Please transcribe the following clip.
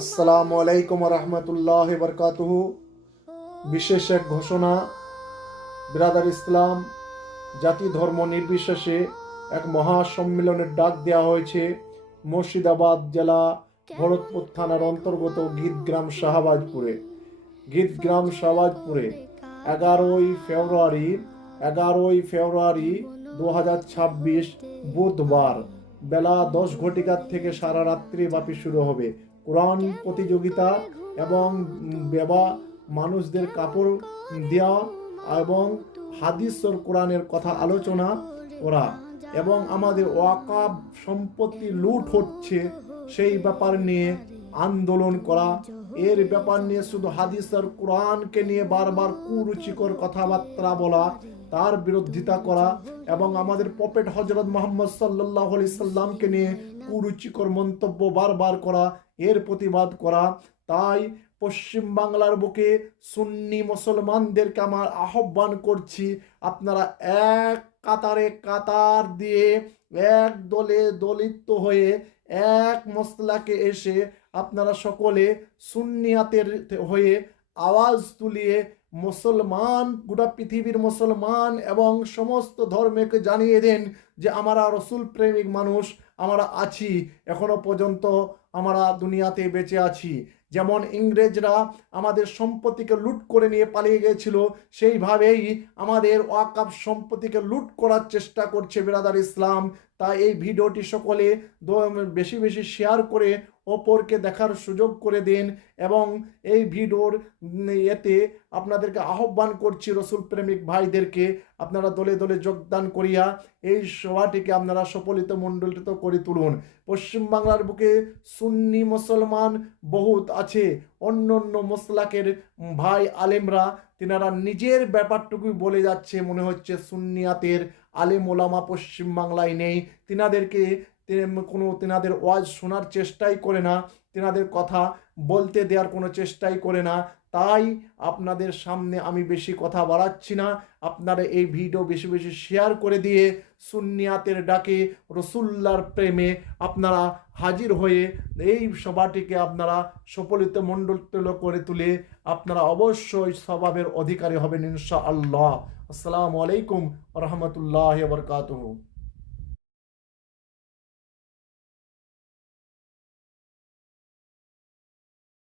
আসসালামু আলাইকুম রহমতুল্লাহ বরকাতুহু। বিশেষ এক ঘোষণা, বিরাদার ইসলাম জাতি ধর্ম নির্বিশেষে এক মহাসম্মেলনের ডাক দেওয়া হয়েছে মুর্শিদাবাদ জেলা ভরতপুর থানার অন্তর্গত গীতগ্রাম শাহবাজপুরে। 11ই ফেব্রুয়ারি 2026 বুধবার বেলা 10 ঘটিকা থেকে সারা রাত্রি ব্যাপী শুরু হবে কোরআন প্রতিযোগিতা এবং বেবা মানুষদের কাপড় দেওয়া এবং হাদিস ও কোরআনের কথা আলোচনা করা এবং আমাদের ওয়াকাব সম্পত্তি লুট হচ্ছে সেই ব্যাপার নিয়ে আন্দোলন করা। এর ব্যাপার নিয়ে শুধু হাদিস আর কোরআনকে নিয়ে বারবার কুরুচিকর কথাবার্তা বলা, তার বিরোধিতা করা এবং আমাদের প্রফেট হযরত মুহাম্মদ সাল্লাল্লাহু আলাইহি সাল্লামকে নিয়ে কুরুচিকর মন্তব্য বারবার করা, এর প্রতিবাদ করা। তাই পশ্চিম বাংলার বুকে সুন্নি মুসলমানদেরকে আমার আহ্বান করছি, আপনারা এক কাতার দিয়ে এক দলে দলিত হয়ে এক মসলাকে এসে আপনারা সকলে সুন্নিয়াতের হয়ে আওয়াজ তুলিয়ে মুসলমান, গোটা পৃথিবীর মুসলমান এবং সমস্ত ধর্মকে জানিয়ে দেন যে আমরা রসুল প্রেমিক মানুষ, আমরা আছি, এখনো পর্যন্ত আমরা দুনিয়াতে বেঁচে আছি। যেমন ইংরেজরা আমাদের সম্পত্তিকে লুট করে নিয়ে পালিয়ে গিয়েছিল, সেইভাবেই আমাদের ওয়াকাফ সম্পত্তিকে লুট করার চেষ্টা করছে বিরাদার ইসলাম। তাই এই ভিডিওটি সকলে বেশি বেশি শেয়ার করে অপরকে দেখার সুযোগ করে দিন এবং এই ভিডিওর এতে আপনাদেরকে আহ্বান করছি রসুল প্রেমিক ভাইদেরকে, আপনারা দলে দলে যোগদান করিয়া এই সভাটিকে আপনারা সফলিত মণ্ডলিত করে তুলুন। পশ্চিমবাংলার বুকে সুন্নি মুসলমান বহুত আছে, অন্য অন্য মসলাকের ভাই আলেমরা তিনারা নিজের ব্যাপারটুকুই বলে যাচ্ছে, মনে হচ্ছে সুন্নিয়াতের আলেম ওলামা পশ্চিমবাংলায় নেই। তিনাদের ওয়াজ শোনার চেষ্টাই করে না, তিনাদের কথা বলতে দেওয়ার কোনো চেষ্টাই করে না। তাই আপনাদের সামনে আমি বেশি কথা বাড়াচ্ছি না, আপনারা এই ভিডিও বেশি বেশি শেয়ার করে দিয়ে সুন্নিয়াতের ডাকে রসুল্লাহর প্রেমে আপনারা হাজির হয়ে এই সভাটিকে আপনারা সফলিত মণ্ডলিত করে তুলে আপনারা অবশ্যই স্বভাবের অধিকারী হবেন ইনশাআল্লাহ। আসসালামু আলাইকুম রহমতুল্লাহ বরকাতুহু।